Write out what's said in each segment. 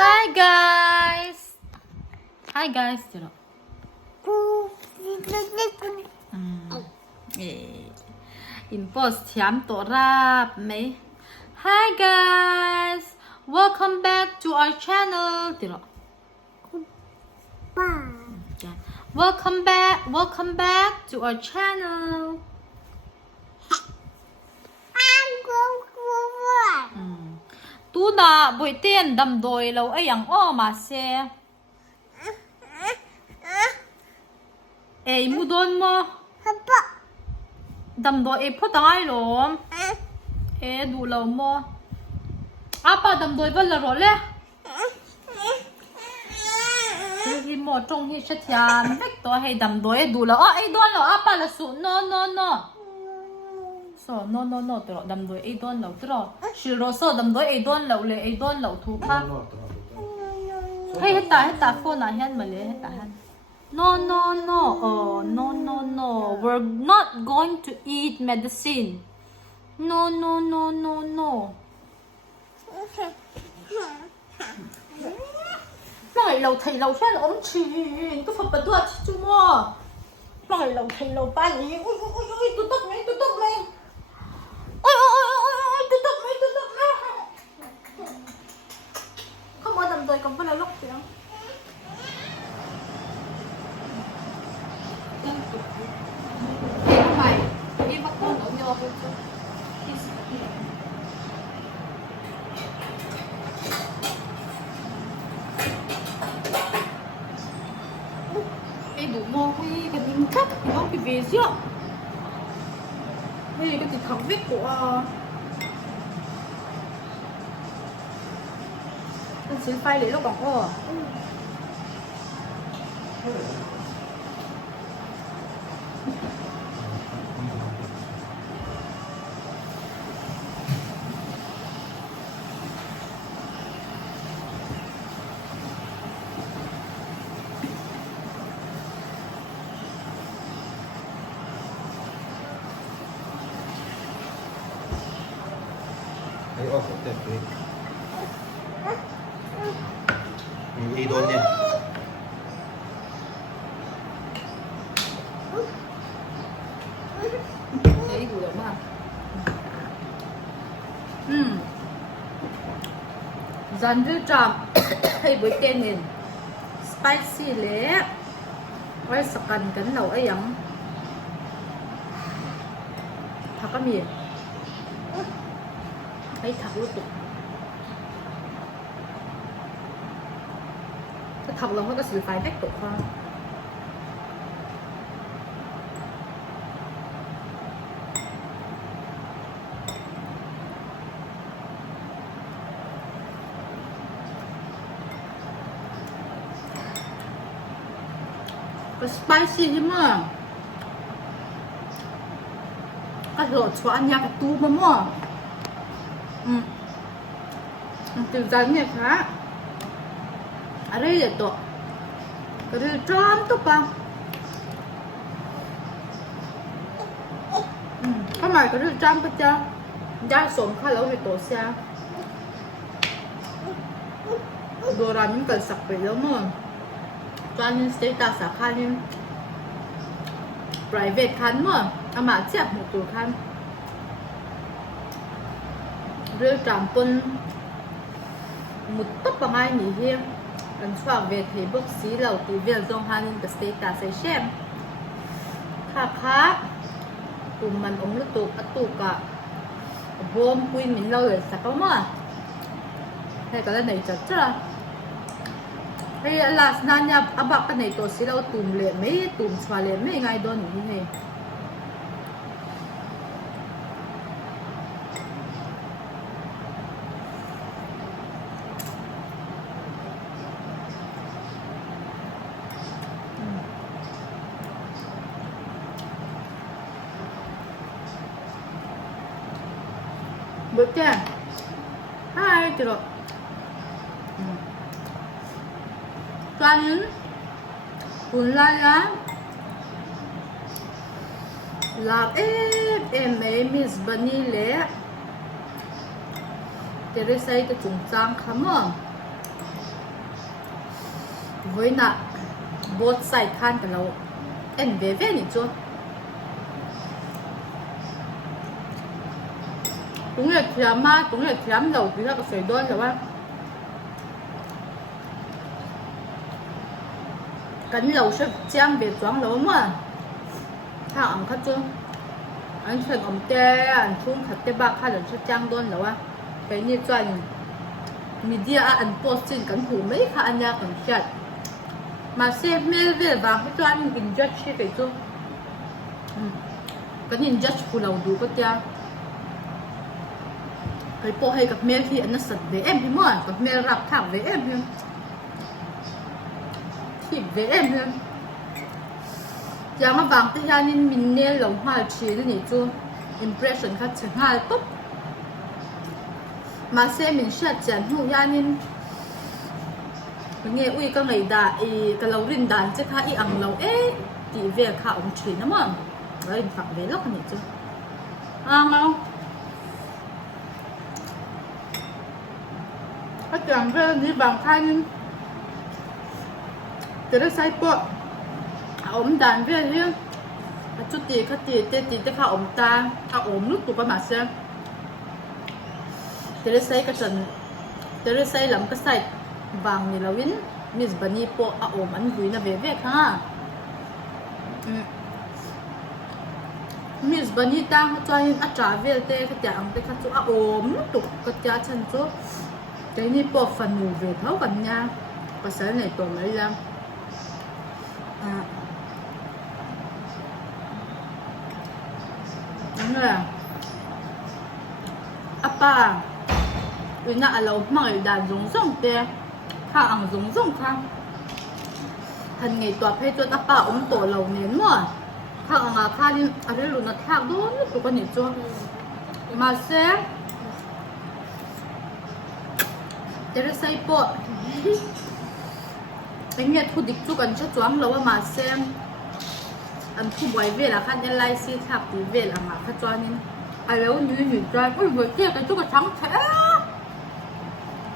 Hi guys. Hi guys. Tiro. Impose thiam to rap mấy. Hi guys. Welcome back to our channel. Tiro. Welcome back to our channel. Tu đã buổi tiền đầm đồi lâu ấy yang o mà xe. Ê mu don mo. Đầm đồi ê phốt ai lắm. Ê đủ lâu mo. Apa đầm đồi vẫn là rồi lẽ. Hi mo trong hi sẽ thiam vết to hay đầm đồi đủ lâu. Ê don lâu apa là su no. So no tro dam doi ei don lo tro shiro so dam doi ei don lo le ei don lo thu kha hey heta phone a hian male heta han no we're not going to eat medicine no lại lâu thầy lâu xem ống chỉ tôi phải bật đuôi chú mua lại lâu thầy lâu ba nhỉ ui tôi tóc mày ôi tôi tóc mày không có đầm rồi còn phải là lúc gì không mày đi bắt con đổ vô đủ mồ cái miếng cắt nó bị về chứ đây cái thằng viết của con xin phai lấy nó bằng ô Ôi, đẹp đấy. Mình đi đôn nha. đấy đủ lắm à dần dữ chậm hay với tên mình spicy lẽ quay sạc cần cấn đầu ấy giống thật cái miệng ấy thật luôn tụ thật lòng nó có sự phải vách tụ khoa có spicy chứ mà cái lột xóa nhà cái tu mà mua từ dần này khá ở đây là tổ cái này tròn tốt à cái này cái này tròn cái cha da sống khá lâu thì tổ xa đồ ra những cần sặc về lắm mà cho nên status sạc khá nên private khăn mà mà chắc một tuổi khăn rêu tràm quân một tóc bằng ai nhỉ hiên anh xoa về thế bốc xí lầu tí viên dòng hàn cái status sẽ xem khá cùng mình ống lúc tụ cả hôm quy mình lâu rồi sạc không à hay cái này chắc chưa hay là nãy nhà abak cái này tôi xí lầu tùm liền mấy tùm xoa liền mấy ngày đó như thế bữa chưa hai rồi toàn cuốn la là em Miss Bunny lẽ cái đấy say cái chúng trang khám à với nè both side khan cái lâu em về nhỉ chưa cũng là thiam mà cũng là thiam đầu thì là cái sợi đôi rồi ba cái lâu sẽ trang về trang lâu mà thằng ông khát chưa anh xem ông tê anh chung khát tê ba khát là sẽ trang đôi rồi ba cái như cho anh media anh post trên cáiหูmấy khá anh nhá còn chat mà xem mail về vàng cái cho anh nhìn judge cái chỗ cái nhìn judge của lâu đủ có tia cái bộ hay gặp mail thì anh nó sật với em thì mua gặp mail rạp thẳng với em thì với em hơn dạng vàng thì anh nên mình nên lòng hoa chỉ để nhỉ chú impression khác chẳng hai tốt mà xem mình sẽ chẳng hữu anh nên nghe ui cái ngày đã cái lâu rin đàn chứ khá ăn lâu ấy thì về khá ông chỉ lắm mà đấy phẳng về lắm nhỉ chú không cái chẳng về đi bằng thay nên cái đó sai bộ ốm đàn về chứ chút tí cái khá ốm ta ốm lúc tụi mà xem cái đó sai cái trận cái đó sai làm cái sai vàng như là win Miss Bunny po ốm anh vui na về ha Miss Bunny ta cho anh trả về thế cái chẳng cái chỗ ốm tụi cái cha chân chỗ cái này po phần ngủ về thấu gần nha và sáng này tôi mới làm đúng rồi apa uy na lâu mang đàn giống giống thế khá ăn giống giống khá thành ngày tòa phê cho apa ống tổ lầu nến mà khá ăn khá đi ở đây luôn nó thang đó tụi con nhìn cho mà xem để nó xây bộ anh nghe thu địch chú cần cho choáng lâu mà xem anh thu bói về là khăn nhân lai si thạp thì về là mà khăn cho nên ai lâu như trai ui vừa kia cái chú cái trắng thế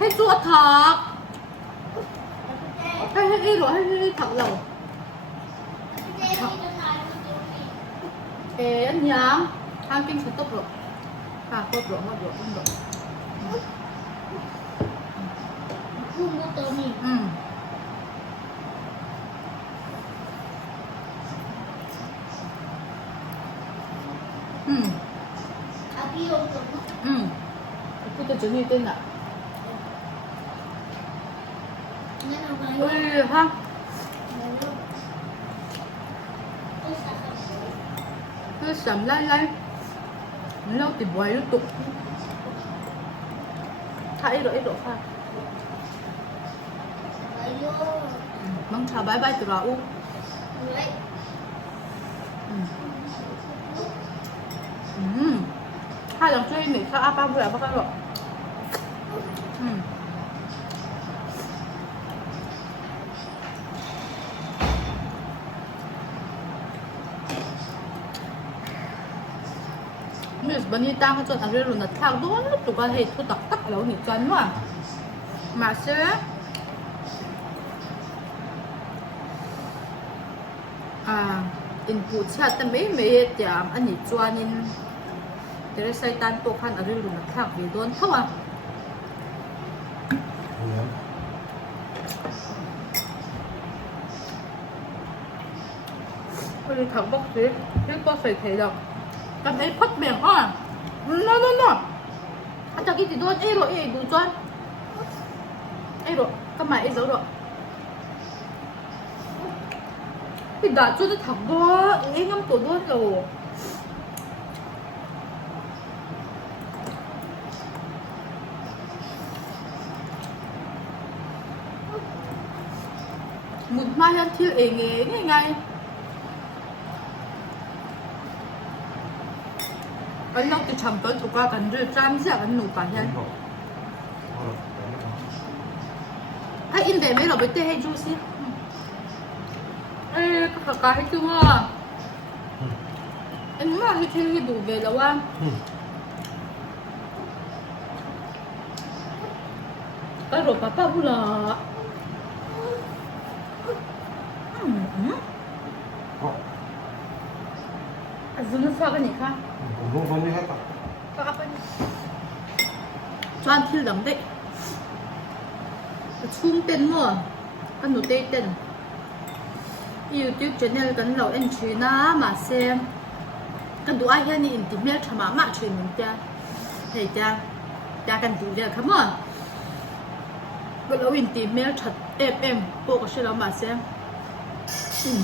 hay chú thật hay đi rồi hay thật lâu ê anh nhá hàng kinh sẽ tốt rồi tốt rồi không có tôm gì Kita jenis tu nak. Ui ha. Cứ sầm lại. Lâu thì bói lúc tục. Thấy rồi ha. Mong chào bye bye từ đó u. Hai lần chơi này sao apa vừa apa rồi. Miss Bunny taเขาจนอะไรรุ่นนัดข้าวด้วนตัวก็เห็ดตัวตักแล้วหนีจันว่ะมาเชื่ออินพุตชาติแต่ไม่จำอันนี้จวนนินจะได้ใส่ตันตัวขันอะไรรุ่นนัดข้าวดีด้วนเท่าไหร่ก็เลยถังบ็อกซ์ที่ก็ใส่เทดอกcái ấy phất miệng à no anh cho cái gì luôn ấy rồi đủ cho ấy rồi các mày ấy giấu rồi thì đã cho nó thẳng đó ấy ngâm tổ luôn rồi một mai ăn thiêu ế nghề ngay anh nói từ chậm tới tụi qua cần rửa trang sẽ ăn nụ bản nhân ai in về mấy rồi với tê hay juicy ê các cả hay chưa anh mà hay thêm cái đủ về đâu anh cái rồi papa bu là Azul sao cái này khác? Cũng không phân như hết cả. Có apa ni? Chuan thil dang đấy. Chung tên mua, cái nụ tê tên. YouTube channel kan lo entry na mà xem. Kan du ai hian in ti mel thama ma thin min ta. Hei ta. Ta kan du ja come on. Kan lo in ti mel that FM po ko se lo ma xem.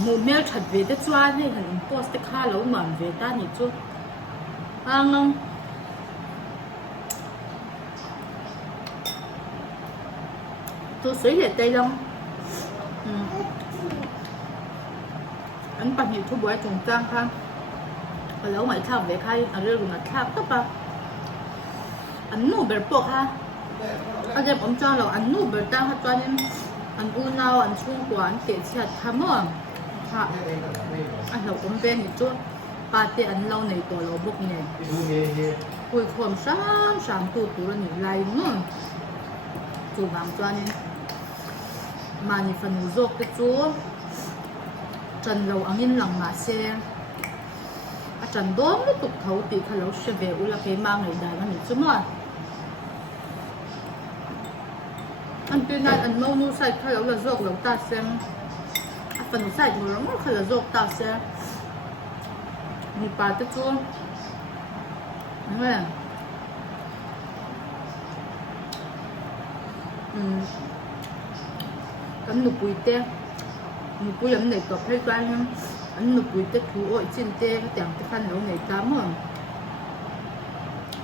Mu mel that ve te chuan hei han post te kha lo man ve ta ni chu. Ang tôi suy liệt tay lông anh bạn nhiều thu bùi trồng trang khang ở lâu mày thao về khai ở đây là thao tất cả anh nụ bể bọc ha anh em ông cho là anh nụ bể tang hết cho nên anh u nào anh chung quán tiện chặt tham à ha anh lâu ông bên thì chút ba tiện anh lâu này tổ lâu bốc này cuối cùng sáng tu là những lại nữa chủ vàng cho nên mà ni phần rốt cái chỗ trần lâu ăn in lòng mà xe trần đốm nó tục thấu thì khá lâu sẽ về u là cái mang này đại mà mình chứ mà anh tuyên này anh mau nu sai khá lâu là rốt lâu ta xem phần sai của nó khá là rốt ta xem ni ba cái chỗ nghe anh nụ bùi tê nụ bùi ấm này tập hay toan hơn anh nụ bùi tê thú ội trên tê cái chẳng cái khăn nấu này tám rồi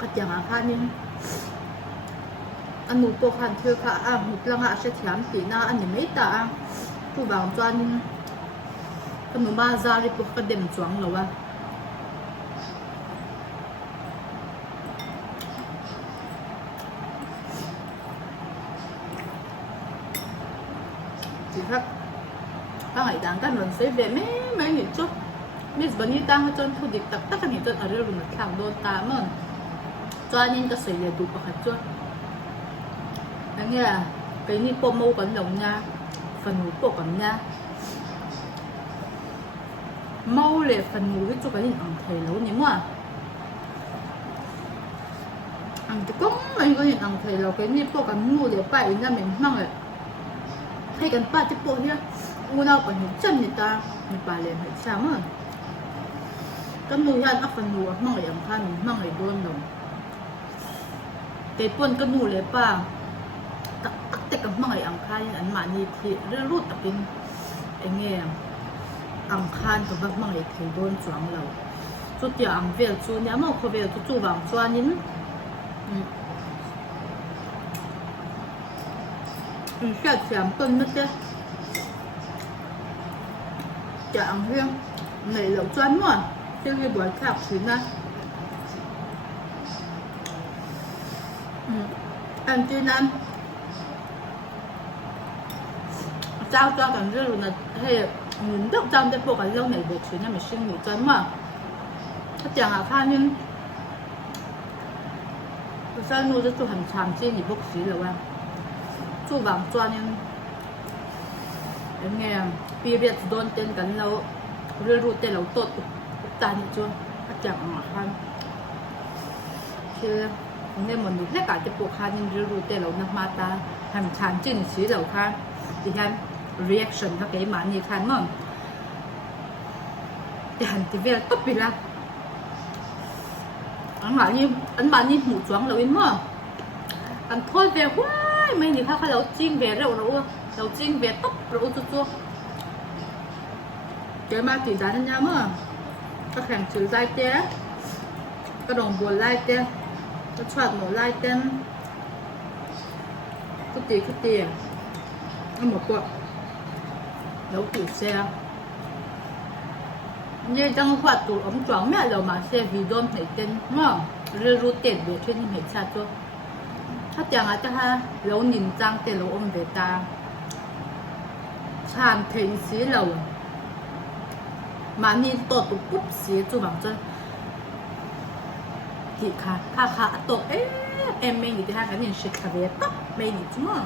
cái chẳng à khăn nhưng anh nụ bộ khăn thưa khá một lần hạ sẽ thèm tí na anh nhìn mấy ta thu vào toan nhưng cái nụ ba ra đi bộ cái đêm choáng lâu à khác các ngày đang các lần sẽ về mấy ngày trước nếu vẫn như đang cho thu được tất cả những cái ở đây là thằng đôi ta mà cho nên cái sự là đủ bậc hạt trước anh nghe là cái ni po mâu còn lồng nha phần ngủ bộ còn nha mâu là phần ngủ cái chỗ cái gì ăn thề lâu nhỉ mà ăn thì cũng mấy cái gì ăn thề lâu cái ni po còn ngủ để bảy ra mình mang lại hay cần ba tiếp bộ here u nào còn những chân người ta mình bà liền phải sao mà cái mùi han ấp phần mùa mang lại ăn khan mình mang lại đôn đồng cái tuần cái mùi lấy ba tắc tắc cái mang lại ăn khan anh mà đi thì rất rút tập in anh nghe ăn khan cái vật mang lại thấy đôn choáng lâu chút giờ ăn về chút nếu mà không về chút vàng choáng nín sẽ chạm cân mất chứ chạm riêng này lẩu choán mà chứ cái bữa khác xíu nè ăn chưa ăn trao cho cả rồi là hay nhìn thức trong cái bộ cái lâu này được xíu nè mình sinh nghỉ choán mà chẳng hạn pha nhưng sao nuôi cho tôi hành chạm trên thì bốc xí là chú vàng cho nên em nghe period đôn tên cắn lâu rơi rụt tên lâu tốt ta như chưa chẳng mà khăn thì nên mình được hết cả cái bộ khăn rơi rụt tên lâu nằm mà ta hành chán trên xí lâu khăn thì hắn reaction các cái màn như khăn mà thì hành thì về tốt bị là anh bạn như một choáng lâu im mà anh thôi về quá mấy người khác lâu chim về rồi lâu chim về tóc rồi chút cái mà chỉ giá nhau mà các hàng chữ lai té các đồng buồn lai té các choạn một lai té cái tiền ăn một quạt nấu tủ xe như trong hoạt tủ ống choáng mẹ đầu mà xe vì đôn thấy tên mà rơi rút tiền về trên những hệ xa choถ้าอย่างอาจจะฮะเราหนินจังแต่เราอมเบตาชานเทนสีเรามานี่ตัวตุปุ๊บเสียจู่แบบจะกี่ค่ะค่าตกเอ็มไม่หนีที่ห้างกันยังเช็คคาเวตไม่หนีจุ๊มั้ง